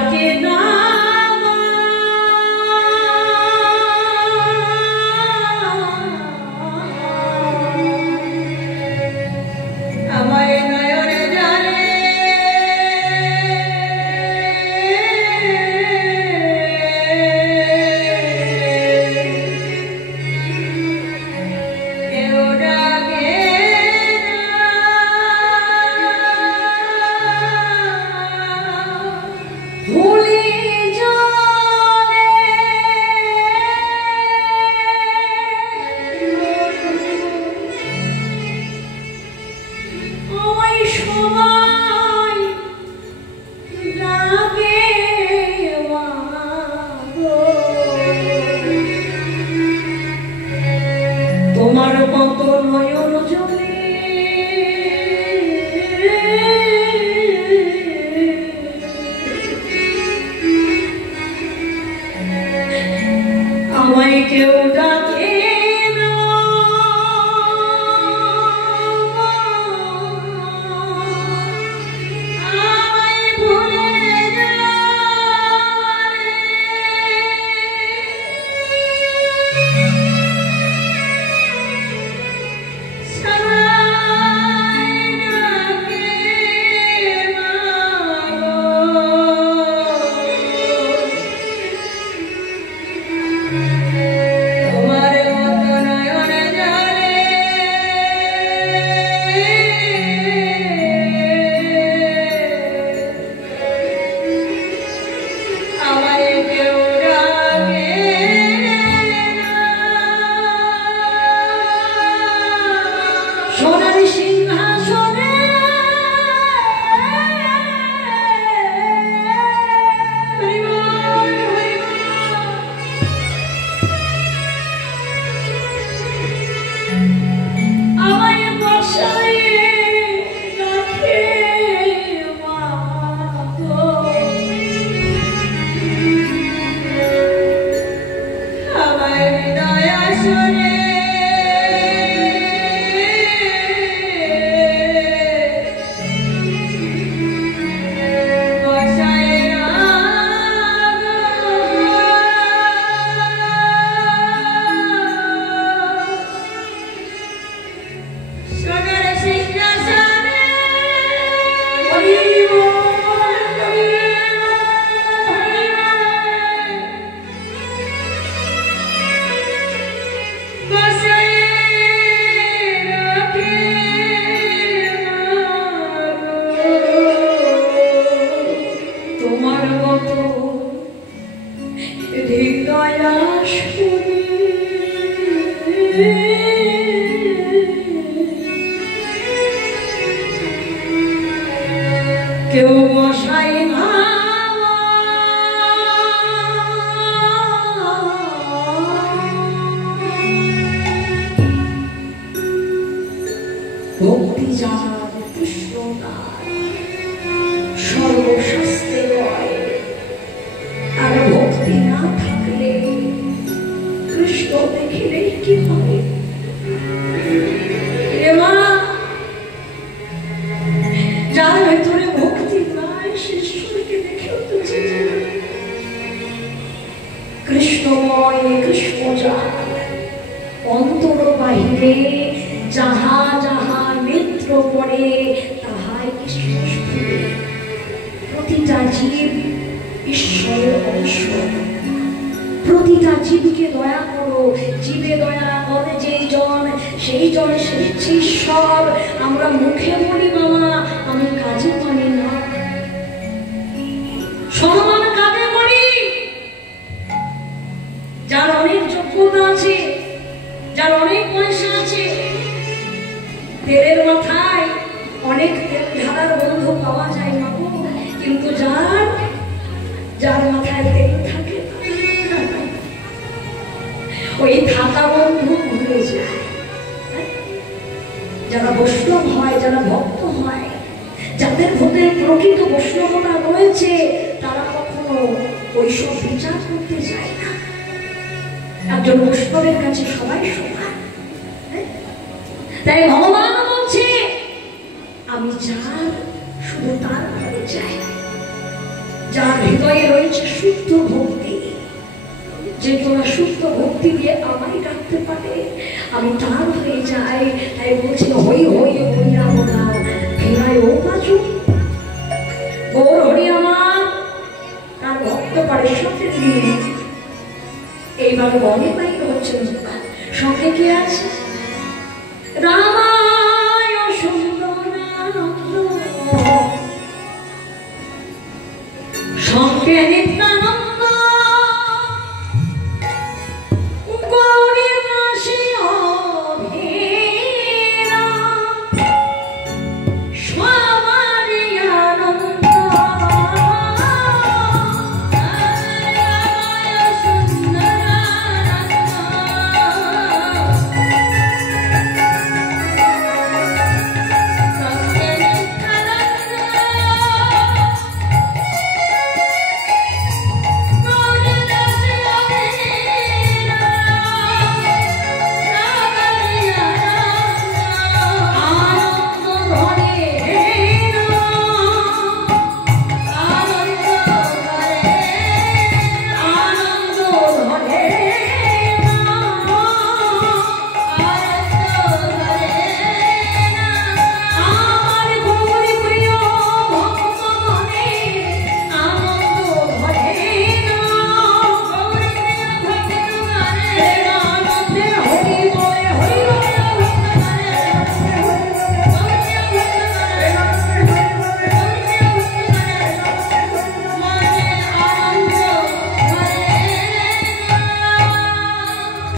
ডাকে না কেউ বসাই না ভক্তি যার কৃষ্ণ সর্বশাস্ত্রে হয়, আর ভক্তি না থাকলে কৃষ্ণ দেখিলে কি হবে? যার ভেতরে ভক্তি নাই সে ঈশ্বরকে দেখেও তো চেনে না। কৃষ্ণময় কৃষ্ণ যার অন্তর বাহিরে যাহা যাহা নেত্র পড়ে তাহাই কৃষ্ণ স্ফুরে। প্রতিটা জীব ঈশ্বরের অংশ, প্রতিটা জীবকে দয়া করো। জীবে দয়া করে যেই জন সেই জন সৃষ্টি ঈশ্বর। আমরা মুখে বলি বাবা, আমি কাজে মানি না। সম্মান কাকে করি? যার অনেক যোগ্যতা আছে, যার অনেক পয়সা আছে, তেলের মাথায় অনেক তেল ঢালার বন্ধ পাওয়া যায় না, কিন্তু যার মাথায় তেল থাকে ওই থাকা বন্ধু ভুলে যায়। যারা বৈষ্ণব হয়, যারা ভক্ত হয়, যাদের মধ্যে প্রকৃত বৈষ্ণবতা রয়েছে, তারা কখনো ওইসব বিচার করতে চায় না। একজন বৈষ্ণবের কাছে সবাই সমান। তাই ভগবান বলছে আমি যার শুধু তার ঘরে যাই। যার হৃদয়ে রয়েছে শুদ্ধ ভক্তি, যে তোরা শুদ্ধ ভক্তি দিয়ে আমায় ডাকতে পারে, আমি তার হয়ে যাই। তাই বলছি হই হই হইয়া বলা ফেরায় ও বাজু গৌর হরি আমার তার ভক্ত পারেশ্বরের নিয়ে এইবার বনে বাইরে হচ্ছে সঙ্গে কি আছে রামায় সুন্দর সঙ্গে নিত্য